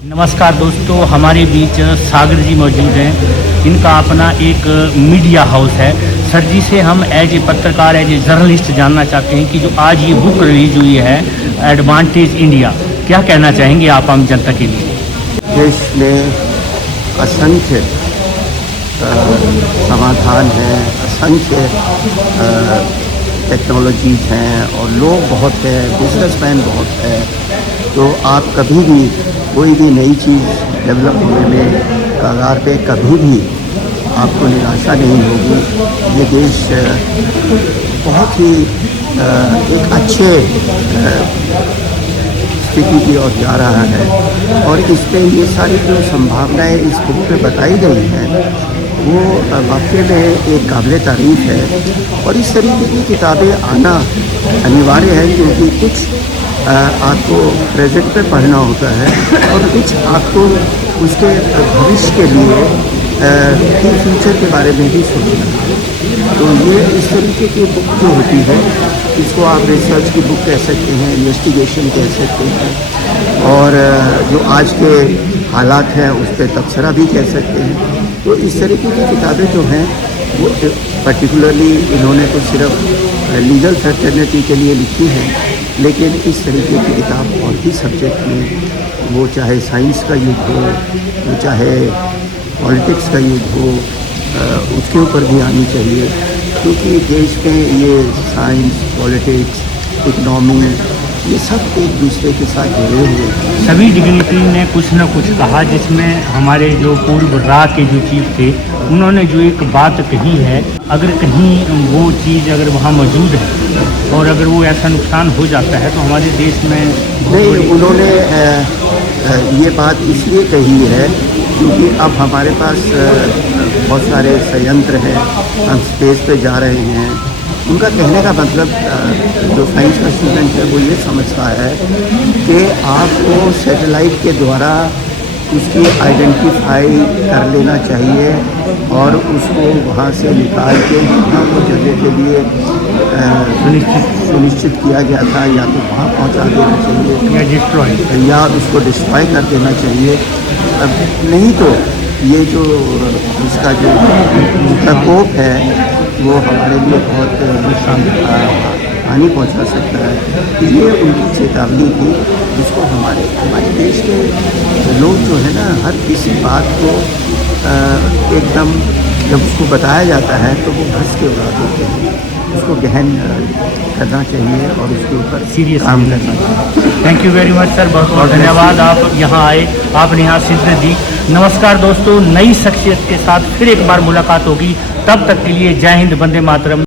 नमस्कार दोस्तों, हमारे बीच सागर जी मौजूद हैं। इनका अपना एक मीडिया हाउस है। सर जी से हम एज ए पत्रकार, एज ए जर्नलिस्ट जानना चाहते हैं कि जो आज ये बुक रिलीज हुई है एडवांटेज इंडिया, क्या कहना चाहेंगे आप आम जनता के लिए? देश में असंख्य समाधान हैं, असंख्य टेक्नोलॉजीज़ हैं और लोग बहुत हैं, बिजनेसमैन बहुत हैं। तो आप कभी भी कोई भी नई चीज़ डेवलप होने में कगार पे कभी भी आपको निराशा नहीं होगी। ये देश बहुत ही एक अच्छे स्थिति की ओर जा रहा है और इसमें ये सारी जो संभावनाएं इस बुक में बताई गई हैं वो वाकई में एक काबिल तारीफ है। और इस तरीके की किताबें आना अनिवार्य है क्योंकि कुछ आपको प्रेजेंट पे पढ़ना होता है और कुछ आपको उसके भविष्य के लिए फिर फ्यूचर के बारे में भी सोचना है। तो ये इस तरीके की बुक जो होती है इसको आप रिसर्च की बुक कह सकते हैं, इन्वेस्टिगेशन कह सकते हैं और जो आज के हालात हैं उस पर तबसरा भी कह सकते हैं। तो इस तरीके की किताबें जो हैं वो पर्टिकुलरली इन्होंने तो सिर्फ लीगल सर्टेनिटी के लिए लिखी है, लेकिन इस तरीके की किताब और भी सब्जेक्ट में, वो चाहे साइंस का युग हो, वो चाहे पॉलिटिक्स का युग हो, उसके ऊपर भी आनी चाहिए क्योंकि देश में ये साइंस, पॉलिटिक्स, इकनॉमी ये सब एक दूसरे के साथ जुड़े हुए हैं। सभी डिग्निटरी ने कुछ न कुछ कहा, जिसमें हमारे जो पूर्व रा के जो चीफ थे उन्होंने जो एक बात कही है, अगर कहीं वो चीज़ अगर वहाँ मौजूद है और अगर वो ऐसा नुकसान हो जाता है तो हमारे देश में नहीं, उन्होंने ये बात इसलिए कही है क्योंकि अब हमारे पास बहुत सारे संयंत्र हैं, हम स्पेस पे जा रहे हैं। उनका कहने का मतलब जो साइंस का स्टूडेंट है वो ये समझता है कि आपको सैटेलाइट के द्वारा उसकी आइडेंटिफाई कर लेना चाहिए और उसको वहाँ से निकाल के जहाँ वो जगह के लिए सुनिश्चित किया गया था या तो वहाँ पहुँचा देना चाहिए या डिस्ट्रॉय या उसको डिस्ट्रॉय कर देना चाहिए। अब नहीं तो ये जो इसका जो प्रकोप है वो हमारे लिए बहुत हानि पहुंचा सकता है। ये उनकी चेतावनी थी जिसको हमारे देश के लोग जो है ना, हर किसी बात को एकदम जब उसको बताया जाता है तो वो हंस के उड़ा देते हैं। उसको गहन करना चाहिए और उसके ऊपर सीरियस काम करना चाहिए। Thank you very much sir, बहुत बहुत धन्यवाद, आप यहाँ आए, आपने यहाँ सिद्ध दी। नमस्कार दोस्तों, नई शख्सियत के साथ फिर एक बार मुलाकात होगी, तब तक के लिए जय हिंद, वंदे मातरम।